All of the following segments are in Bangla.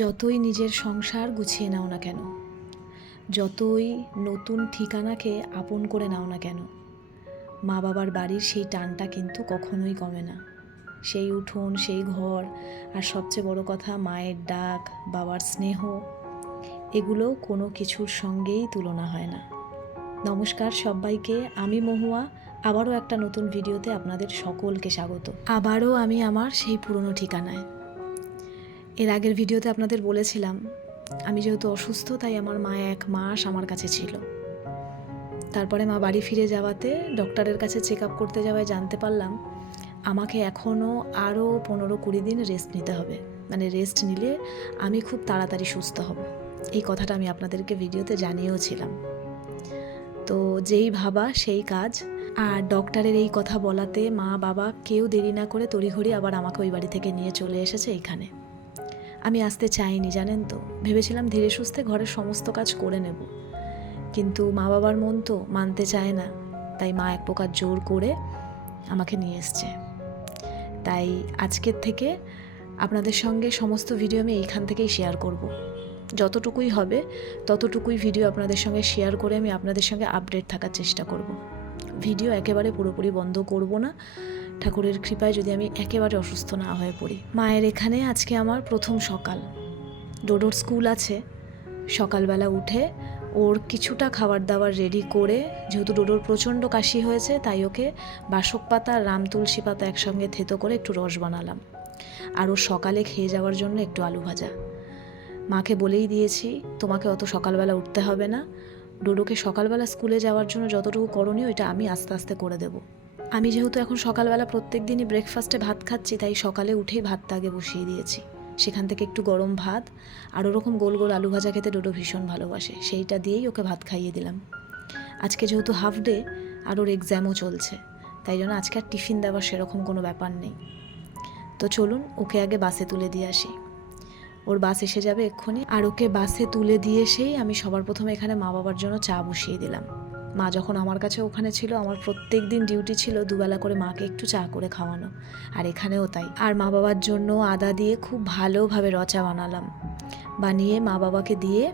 যতই নিজের সংসার গুছিয়ে নাও না কেন, যতই নতুন ঠিকানাকে আপন করে নাও না কেন, মা বাবার বাড়ির সেই টানটা কিন্তু কখনোই কমে না। সেই উঠোন, সেই ঘর, আর সবচেয়ে বড় কথা মায়ের ডাক, বাবার স্নেহ, এগুলো কোনো কিছুর সঙ্গেই তুলনা হয় না। নমস্কার সবাইকে, আমি মহুয়া। আবারও একটা নতুন ভিডিওতে আপনাদের সকলকে স্বাগত। আবারও আমি আমার সেই পুরনো ঠিকানায়। এর আগের ভিডিওতে আপনাদের বলেছিলাম আমি যেহেতু অসুস্থ তাই আমার মা 1 মাস আমার কাছে ছিল। তারপরে মা বাড়ি ফিরে যাওয়াতে ডক্টরের কাছে চেক আপ করতে যাওয়ায় জানতে পারলাম আমাকে এখনও আরও 15-20 দিন রেস্ট নিতে হবে। মানে রেস্ট নিলে আমি খুব তাড়াতাড়ি সুস্থ হব। এই কথাটা আমি আপনাদেরকে ভিডিওতে জানিয়েওছিলাম। তো যেই ভাবা সেই কাজ। আর ডক্টরের এই কথা বলাতে মা বাবা কেউ দেরি না করে তড়িঘড়ি আবার আমাকে ওই বাড়ি থেকে নিয়ে চলে এসেছে এইখানে। আমি আসতে চাইনি, জানেন তো। ভেবেছিলাম ধীরে সুস্থে ঘরের সমস্ত কাজ করে নেব, কিন্তু মা বাবার মন তো মানতে চায় না। তাই মা এক প্রকার জোর করে আমাকে নিয়ে এসছে। তাই আজকের থেকে আপনাদের সঙ্গে সমস্ত ভিডিও আমি এইখান থেকেই শেয়ার করব। যতটুকুই হবে ততটুকুই ভিডিও আপনাদের সঙ্গে শেয়ার করে আমি আপনাদের সঙ্গে আপডেট থাকার চেষ্টা করব। ভিডিও একেবারে পুরোপুরি বন্ধ করব না, ঠাকুরের কৃপায় যদি আমি একেবারে অসুস্থ না হয়ে পড়ি। মায়ের এখানে আজকে আমার প্রথম সকাল। ডোডোর স্কুল আছে। সকালবেলা উঠে ওর কিছুটা খাবার দাবার রেডি করে, যেহেতু ডোডোর প্রচণ্ড কাশি হয়েছে তাই ওকে বাসক পাতা আর রাম তুলসী পাতা একসঙ্গে থেতো করে একটু রস বানালাম। আর ওর সকালে খেয়ে যাওয়ার জন্য একটু আলু ভাজা। মাকে বলেই দিয়েছি তোমাকে অত সকালবেলা উঠতে হবে না, ডোডোকে সকালবেলা স্কুলে যাওয়ার জন্য যতটুকু করণীয় এটা আমি আস্তে আস্তে করে দেব। আমি যেহেতু এখন সকালবেলা প্রত্যেক দিনই ব্রেকফাস্টে ভাত খাচ্ছি, তাই সকালে উঠেই ভাতটা আগে বসিয়ে দিয়েছি। সেখান থেকে একটু গরম ভাত আর ওরকম গোল গোল আলু ভাজা খেতে ডোডো ভীষণ ভালোবাসে, সেইটা দিয়েই ওকে ভাত খাইয়ে দিলাম। আজকে যেহেতু হাফ ডে আর ওর এক্সামও চলছে, তাই জন্য আজকে আর টিফিন দেওয়ার সেরকম কোনো ব্যাপার নেই। তো চলুন ওকে আগে বাসে তুলে দিয়ে আসি। ওর বাস এসে যাবে এক্ষুনি। আর ওকে বাসে তুলে দিয়ে এসেই আমি সবার প্রথমে এখানে মা বাবার জন্য চা বসিয়ে দিলাম। মা যখন আমার কাছে ওখানে ছিল, আমার প্রত্যেক দিন ডিউটি ছিল দুবেলা করে মাকে একটু চা করে খাওয়ানো, আর এখানেও তাই। আর মা বাবার জন্য আদা দিয়ে খুব ভালোভাবে রচা বানালাম। বানিয়ে মা বাবাকে দিয়ে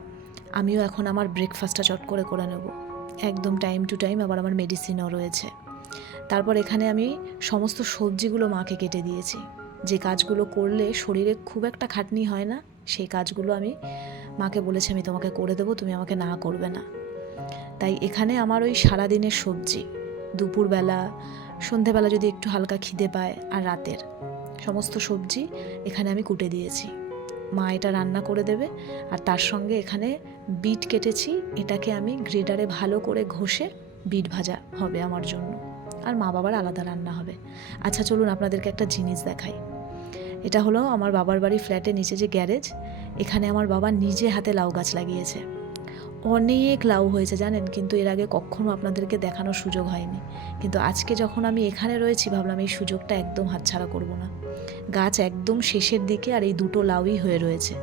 আমিও এখন আমার ব্রেকফাস্টটা চট করে করে নেব, একদম টাইম টু টাইম। আবার আমার মেডিসিনও রয়েছে। তারপর এখানে আমি সমস্ত সবজিগুলো মাকে কেটে দিয়েছি। যে কাজগুলো করলে শরীরে খুব একটা খাটনি হয় না, সেই কাজগুলো আমি মাকে বলেছি আমি তোমাকে করে দেবো, তুমি আমাকে না করবে না। তাই এখানে আমার ওই সারাদিনের সবজি, দুপুরবেলা, সন্ধেবেলা যদি একটু হালকা খিদে পায়, আর রাতের সমস্ত সবজি এখানে আমি কুটে দিয়েছি। মা এটা রান্না করে দেবে। আর তার সঙ্গে এখানে বিট কেটেছি, এটাকে আমি গ্রেডারে ভালো করে ঘষে বিট ভাজা হবে আমার জন্য, আর মা বাবার আলাদা রান্না হবে। আচ্ছা চলুন আপনাদেরকে একটা জিনিস দেখাই। এটা হলো আমার বাবার বাড়ি ফ্ল্যাটের নিচে যে গ্যারেজ, এখানে আমার বাবা নিজে হাতে লাউ গাছ লাগিয়েছে। অনেক লাউ হয়েছে জানেন, কিন্তু এর আগে কখনো আপনাদেরকে দেখানোর সুযোগ হয়নি। কিন্তু আজকে যখন আমি এখানে রয়েছি ভাবলাম এই সুযোগটা একদম হাতছাড়া করব না। গাছ একদম শেষের দিকে আর এই দুটো লাউই হয়ে রয়েছে।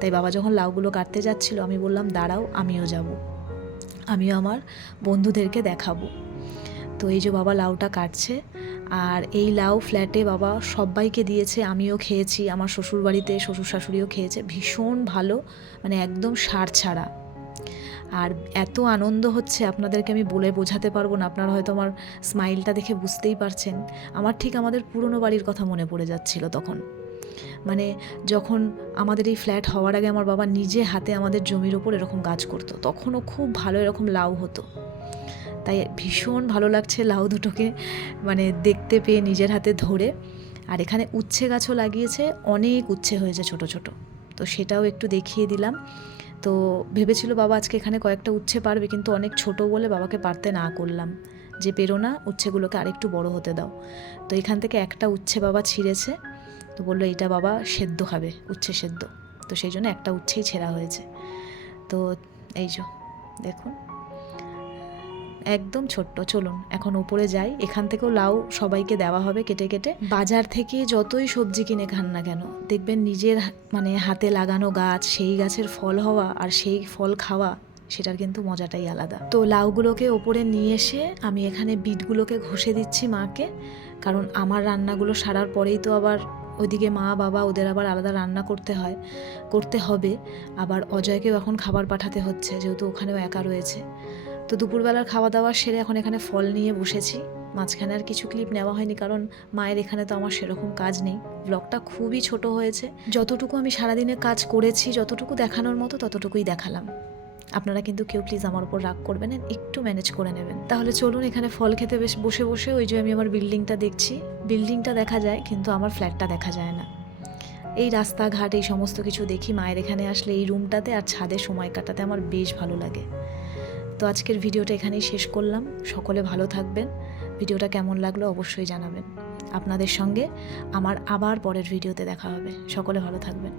তাই বাবা যখন লাউগুলো কাটতে যাচ্ছিল আমি বললাম দাঁড়াও, আমিও যাব, আমিও আমার বন্ধুদেরকে দেখাবো। তো এই যে বাবা লাউটা কাটছে, আর এই লাউ ফ্ল্যাটে বাবা সবাইকে দিয়েছে, আমিও খেয়েছি, আমার শ্বশুর বাড়িতে শ্বশুর শাশুড়িও খেয়েছে। ভীষণ ভালো, মানে একদম সার ছাড়া। আর এত আনন্দ হচ্ছে আপনাদেরকে আমি বলে বোঝাতে পারবো না। আপনারা হয়তো আমার স্মাইলটা দেখে বুঝতেই পারছেন, আমার ঠিক আমাদের পুরনো বাড়ির কথা মনে পড়ে যাচ্ছিল তখন। মানে যখন আমাদের এই ফ্ল্যাট হওয়ার আগে আমার বাবা নিজে হাতে আমাদের জমির ওপর এরকম গাছ করতো, তখনও খুব ভালো এরকম লাউ হতো। তাই ভীষণ ভালো লাগছে লাউ দুটোকে মানে দেখতে পেয়ে নিজের হাতে ধরে। আর এখানে উচ্ছে গাছও লাগিয়েছে, অনেক উচ্ছে হয়েছে ছোট ছোট, তো সেটাও একটু দেখিয়ে দিলাম। তো ভেবেছিল বাবা আজকে এখানে কয়েকটা উচ্ছে পারবে, কিন্তু অনেক ছোট বলে বাবাকে পারতে না করলাম, যে পেরো না, উচ্ছেগুলোকে আরেকটু বড় হতে দাও। তো এখান থেকে একটা উচ্ছে বাবা ছিঁড়েছে, তো বললো এটা বাবা সেদ্ধ খাবে, উচ্ছে সেদ্ধ। তো সেই জন্য একটা উচ্ছেই ছেঁড়া হয়েছে। তো এই যে দেখুন একদম ছোট্ট। চলুন এখন উপরে যাই, এখান থেকেও লাউ সবাইকে দেওয়া হবে কেটে কেটে। বাজার থেকে যতই সবজি কিনে খান না কেন, দেখবেন নিজের মানে হাতে লাগানো গাছ, সেই গাছের ফল হওয়া আর সেই ফল খাওয়া, সেটার কিন্তু মজাটাই আলাদা। তো লাউগুলোকে ওপরে নিয়ে এসে আমি এখানে বিটগুলোকে ঘষে দিচ্ছি মাকে, কারণ আমার রান্নাগুলো সারার পরেই তো আবার ওইদিকে মা বাবা ওদের আবার আলাদা রান্না করতে হবে, আবার অজয়কেও এখন খাবার পাঠাতে হচ্ছে, যেহেতু ওখানেও একা রয়েছে। তো দুপুরবেলার খাওয়া দাওয়া সেরে এখন এখানে ফল নিয়ে বসেছি। মাঝখানে আর কিছু ক্লিপ নেওয়া হয়নি, কারণ মায়ের এখানে তো আমার সেরকম কাজ নেই। ব্লগটা খুবই ছোট হয়েছে, যতটুকু আমি সারাদিনে কাজ করেছি, যতটুকু দেখানোর মতো ততটুকুই দেখালাম। আপনারা কিন্তু কেউ প্লিজ আমার উপর রাগ করবেন না, একটু ম্যানেজ করে নেবেন। তাহলে চলুন, এখানে ফল খেতে বেশ বসে বসে ওই যে আমি আমার বিল্ডিংটা দেখছি, বিল্ডিংটা দেখা যায় কিন্তু আমার ফ্ল্যাটটা দেখা যায় না। এই রাস্তাঘাট এই সমস্ত কিছু দেখি। মায়ের এখানে আসলে এই রুমটাতে আর ছাদে সময় কাটাতে আমার বেশ ভালো লাগে। তো আজকের ভিডিওটা এখানেই শেষ করলাম। সকলে ভালো থাকবেন। ভিডিওটা কেমন লাগলো অবশ্যই জানাবেন। আপনাদের সঙ্গে আমার আবার পরের ভিডিওতে দেখা হবে। সকলে ভালো থাকবেন।